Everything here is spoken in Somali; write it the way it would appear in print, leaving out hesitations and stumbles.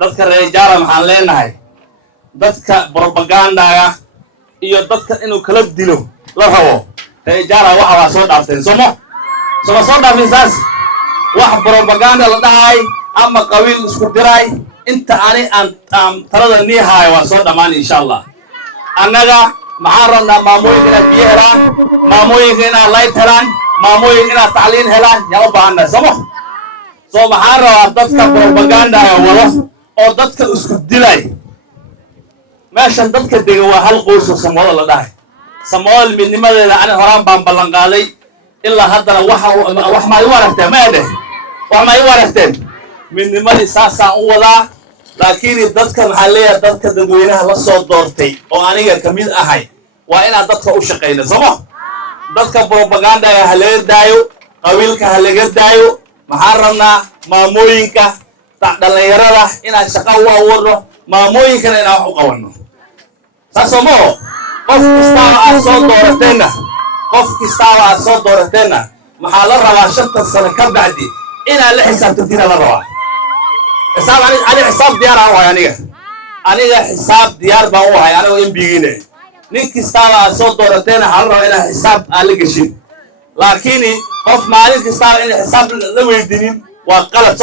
dadka reer Jaara maxaan leenahay dadka propaganda iyo dadka inuu kala dilo la rabo reer Jaara waxa waa soo dhaafteen soo dhaafin saas wax propaganda la dhahay ama qabiil isku diray inta aan talada niyahay waa soo dhamaan insha Allah annaga maxaan rabnaa maamooyinka biyo helaan maamooyinka inay light helaan maamooyinka inay tacliin helaan yaa u baahannahay soo maxaan rabaa dadka propaganda wado oo dadka isku dilay meeshan dadka degan waa hal qoys oo Soomaali la dhahay Soomaali midnimadeeda aan horaan baan ballan qaaday ilaa haddana wax ma ay waragteen wax ma ay waragteen midnimadii saasaan u wadaa laakiin dadka maxaa leeyahay dadka dadweynaha la soo doortay oo aniga kamid ahay waa inaad dadka u shaqeeyna dadka propaganda ha laga daayo qabiilka ha laga daayo maxaan rabnaa maamooyinka dhalinyarada inaan shaqo u awoodno maamooyinkana inaan wax u qabanno saasoo qof kastaba aad soo doorateenna maxaa la rabaa 5 sano ka bacdi inaan la xisaabtantiina la rabaa حساب ديار هو أنا حساب ديار بهو هاي أنا وين بيجينا نيك استوى صوت دورتين حرّة إلى حساب على شيء لكني قف مالك استوى إلى حساب لو يدينين وقلت